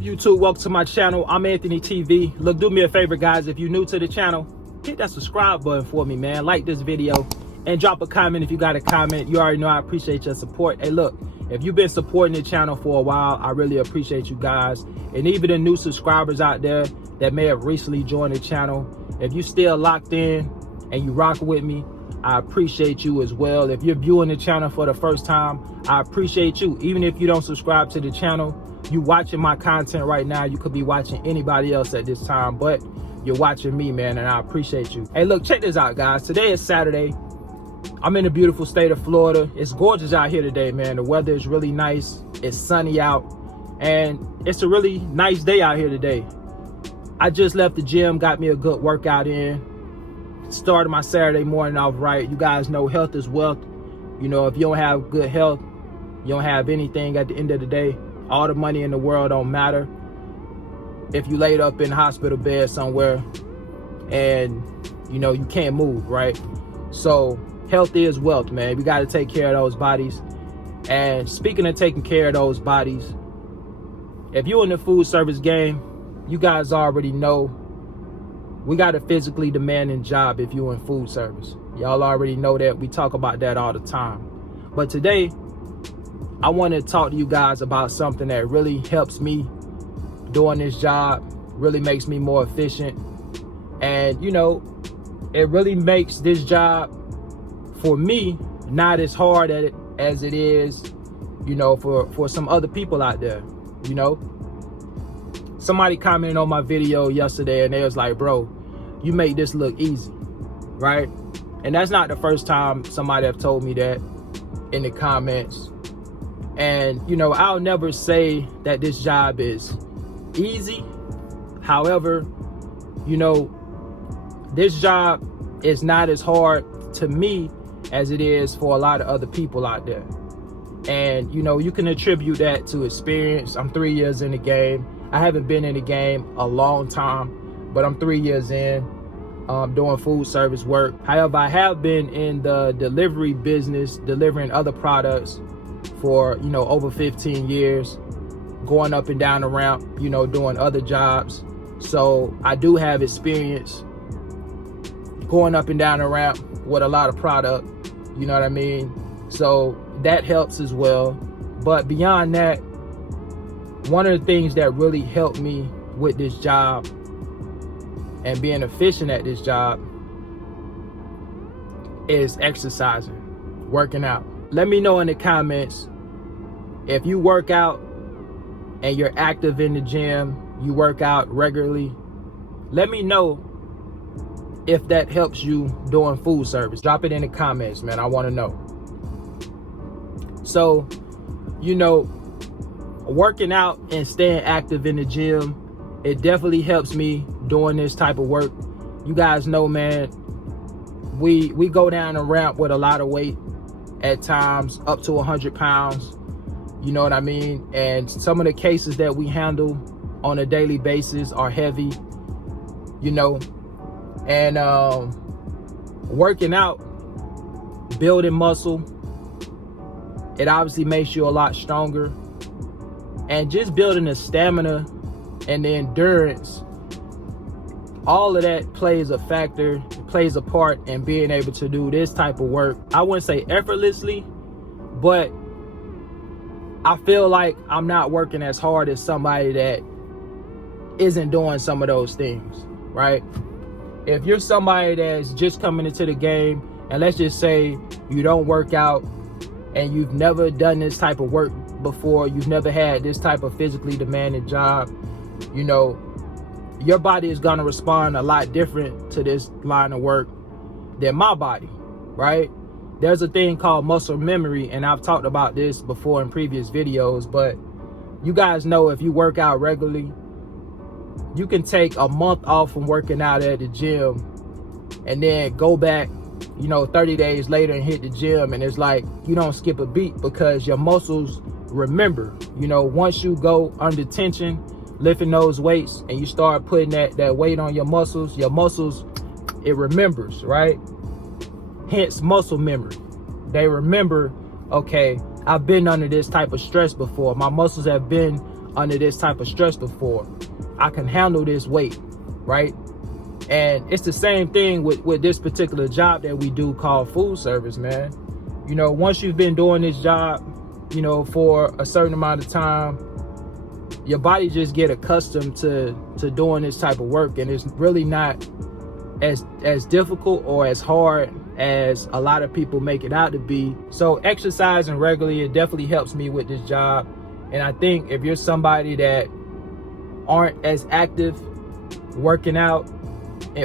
up, YouTube? Welcome to my channel. I'm Anthony TV. Look, do me a favor, guys. If you're new to the channel, hit that subscribe button for me, man. Like this video and drop a comment if you got a comment. You already know I appreciate your support. Hey, look, if you've been supporting the channel for a while, I really appreciate you guys. And even the new subscribers out there that may have recently joined the channel, if you still locked in and you rock with me, I appreciate you as well. If you're viewing the channel for the first time, I appreciate you. Even if you don't subscribe to the channel, you watching my content right now. You could be watching anybody else at this time, but you're watching me, man, and I appreciate you. Hey, look, check this out, guys. Today is Saturday. I'm in the beautiful state of Florida. It's gorgeous out here today, man. The weather is really nice. It's sunny out, and it's a really nice day out here today. I just left the gym, got me a good workout in. Started my Saturday morning off right. You guys know health is wealth. You know, if you don't have good health, you don't have anything at the end of the day. All the money in the world don't matter if you laid up in hospital bed somewhere and, you know, you can't move, right? So health is wealth, man. We got to take care of those bodies. And speaking of taking care of those bodies, if you're in the food service game, you guys already know we got a physically demanding job if you're in food service. Y'all already know that. We talk about that all the time. But today, I want to talk to you guys about something that really helps me doing this job, really makes me more efficient. And, you know, it really makes this job, for me, not as hard at it as it is, you know, for some other people out there, you know. Somebody commented on my video yesterday and they was like, bro, you make this look easy, right? And that's not the first time somebody have told me that in the comments. And, you know, I'll never say that this job is easy. However, you know, this job is not as hard to me as it is for a lot of other people out there. And, you know, you can attribute that to experience. I'm 3 years in the game. I haven't been in the game a long time, but I'm 3 years in doing food service work. However, I have been in the delivery business, delivering other products for, you know, over 15 years, going up and down the ramp, you know, doing other jobs. So I do have experience going up and down the ramp with a lot of product, you know what I mean? So that helps as well. But beyond that, one of the things that really helped me with this job and being efficient at this job is exercising, working out. Let me know in the comments if you work out and you're active in the gym, you work out regularly. Let me know if that helps you doing food service. Drop it in the comments, man. I want to know. So, you know, working out and staying active in the gym, it definitely helps me doing this type of work. You guys know, man, we go down the ramp with a lot of weight at times, up to 100 pounds, you know what I mean? And some of the cases that we handle on a daily basis are heavy, you know. And working out, building muscle, it obviously makes you a lot stronger. And just building the stamina and the endurance, all of that plays a factor, it plays a part in being able to do this type of work. I wouldn't say effortlessly, but I feel like I'm not working as hard as somebody that isn't doing some of those things, right? If you're somebody that's just coming into the game, and let's just say you don't work out and you've never done this type of work before, you've never had this type of physically demanding job, you know, your body is going to respond a lot different to this line of work than my body, right? There's a thing called muscle memory, and I've talked about this before in previous videos, but you guys know if you work out regularly, you can take a month off from working out at the gym and then go back, you know, 30 days later and hit the gym, and it's like you don't skip a beat because your muscles remember. You know, once you go under tension lifting those weights and you start putting that weight on your muscles, it remembers, right? Hence muscle memory. They remember, okay, I've been under this type of stress before. My muscles have been under this type of stress before. I can handle this weight, right? And it's the same thing with this particular job that we do called food service, man. You know, once you've been doing this job, you know, for a certain amount of time, your body just get accustomed to doing this type of work, and it's really not as difficult or as hard as a lot of people make it out to be. So exercising regularly, it definitely helps me with this job. And I think if you're somebody that aren't as active working out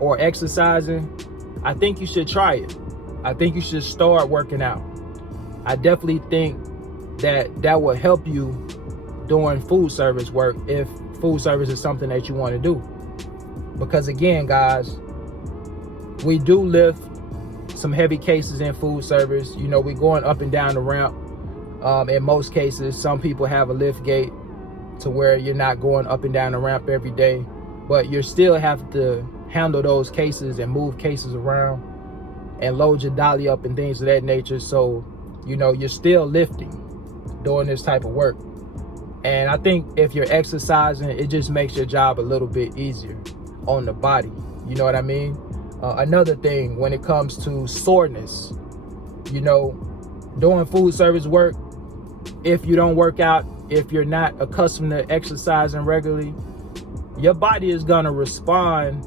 or exercising, I think you should try it. I think you should start working out. I definitely think that will help you doing food service work if food service is something that you want to do. Because again, guys, we do lift some heavy cases in food service. You know, we're going up and down the ramp. In most cases, some people have a lift gate to where you're not going up and down the ramp every day, but you still have to handle those cases and move cases around and load your dolly up and things of that nature. So, you know, you're still lifting doing this type of work. And I think if you're exercising, it just makes your job a little bit easier on the body. You know what I mean? Another thing, when it comes to soreness, you know, doing food service work, if you don't work out, if you're not accustomed to exercising regularly, your body is going to respond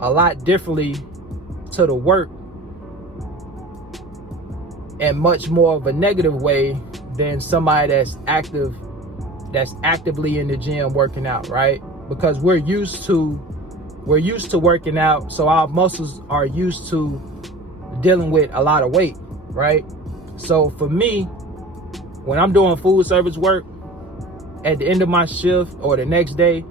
a lot differently to the work in much more of a negative way than somebody that's actively in the gym working out, right? Because we're used to working out, so our muscles are used to dealing with a lot of weight, right? So for me, when I'm doing food service work, at the end of my shift or the next day,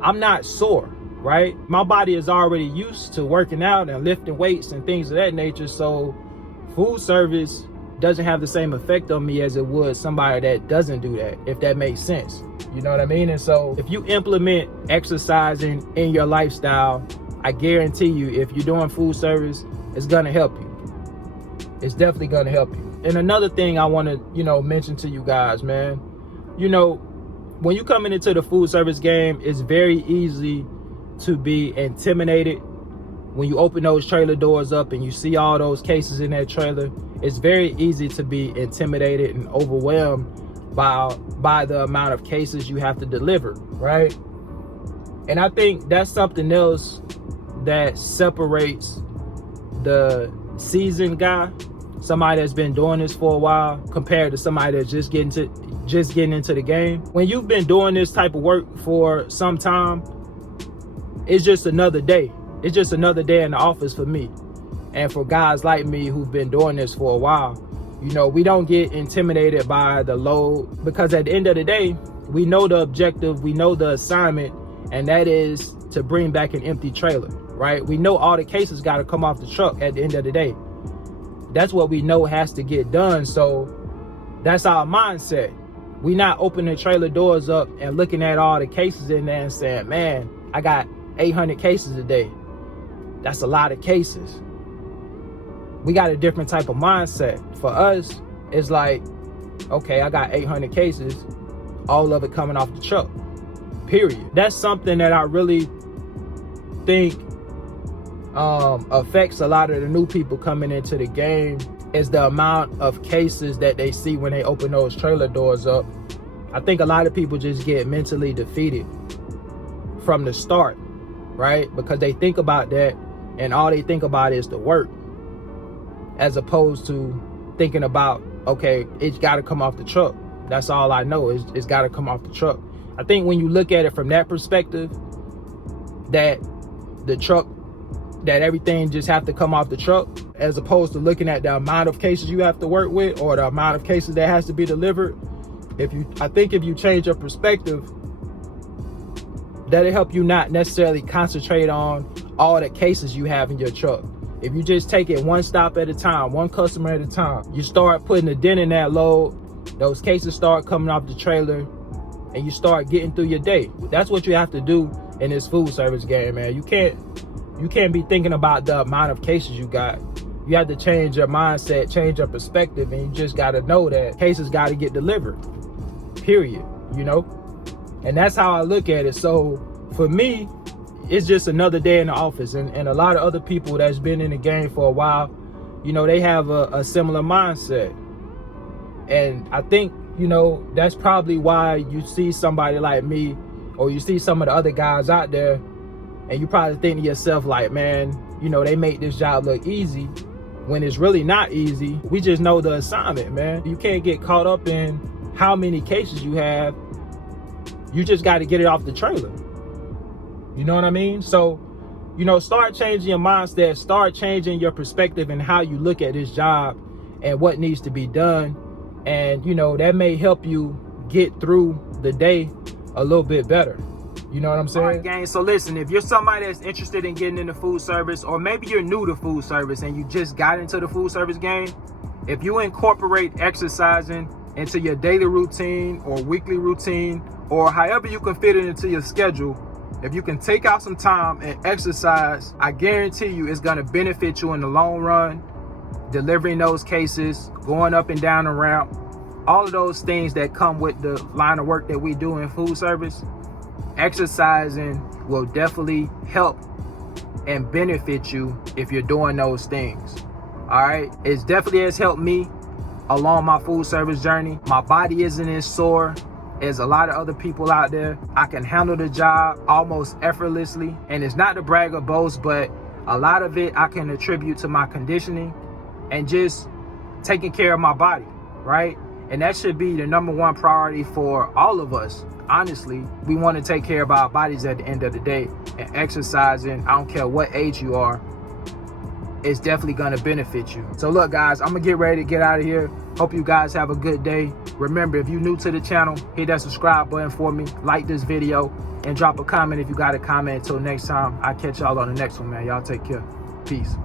I'm not sore, right? My body is already used to working out and lifting weights and things of that nature. So food service doesn't have the same effect on me as it would somebody that doesn't do that, if that makes sense. You know what I mean? And so if you implement exercising in your lifestyle, I guarantee you, if you're doing food service, it's gonna help you. It's definitely gonna help you. And another thing I wanna, you know, mention to you guys, man, you know, when you coming into the food service game, it's very easy to be intimidated. When you open those trailer doors up and you see all those cases in that trailer, it's very easy to be intimidated and overwhelmed by the amount of cases you have to deliver, right? And I think that's something else that separates the seasoned guy, somebody that's been doing this for a while, compared to somebody that's just getting into the game. When you've been doing this type of work for some time, it's just another day. It's just another day in the office for me. And for guys like me who've been doing this for a while, you know, we don't get intimidated by the load, because at the end of the day, we know the objective, we know the assignment, and that is to bring back an empty trailer, right? We know all the cases got to come off the truck at the end of the day. That's what we know has to get done. So that's our mindset. We not opening trailer doors up and looking at all the cases in there and saying, man, I got 800 cases a day. That's a lot of cases. We got a different type of mindset. For us, it's like, okay, I got 800 cases, all of it coming off the truck, period. That's something that I really think affects a lot of the new people coming into the game, is the amount of cases that they see when they open those trailer doors up. I think a lot of people just get mentally defeated from the start, right? Because they think about that and all they think about is the work, as opposed to thinking about, okay, it's got to come off the truck. That's all I know, is it's got to come off the truck. I think when you look at it from that perspective, that the truck, that everything just have to come off the truck, as opposed to looking at the amount of cases you have to work with or the amount of cases that has to be delivered, I think if you change your perspective, that'll help you not necessarily concentrate on all the cases you have in your truck. If you just take it one stop at a time, one customer at a time, you start putting a dent in that load, those cases start coming off the trailer, and you start getting through your day. That's what you have to do in this food service game, man. You can't be thinking about the amount of cases you got. You have to change your mindset, change your perspective, and you just got to know that cases got to get delivered, period. you know? And that's how I look at it. So for me, it's just another day in the office. And a lot of other people that's been in the game for a while, you know, they have a similar mindset. And I think, you know, that's probably why you see somebody like me, or you see some of the other guys out there, and you probably think to yourself like, man, you know, they make this job look easy when it's really not easy. We just know the assignment, man. You can't get caught up in how many cases you have. You just got to get it off the trailer. You know what I mean? So, you know, start changing your mindset, start changing your perspective and how you look at this job and what needs to be done. And, you know, that may help you get through the day a little bit better. You know what I'm saying? All right, gang. So listen, if you're somebody that's interested in getting into food service, or maybe you're new to food service and you just got into the food service game, if you incorporate exercising into your daily routine or weekly routine, or however you can fit it into your schedule, if you can take out some time and exercise, I guarantee you it's going to benefit you in the long run. Delivering those cases, going up and down the ramp, all of those things that come with the line of work that we do in food service, exercising will definitely help and benefit you if you're doing those things. All right, it definitely has helped me along my food service journey. My body isn't as sore as a lot of other people out there. I can handle the job almost effortlessly, and it's not to brag or boast, but a lot of it I can attribute to my conditioning and just taking care of my body, right? And that should be the number one priority for all of us. Honestly, we want to take care of our bodies at the end of the day, and exercising, I don't care what age you are, it's definitely going to benefit you. So look, guys, I'm gonna get ready to get out of here. Hope you guys have a good day. Remember, if you're new to the channel, hit that subscribe button for me, like this video, and drop a comment if you got a comment. Until next time, I'll catch y'all on the next one, man. Y'all take care. Peace.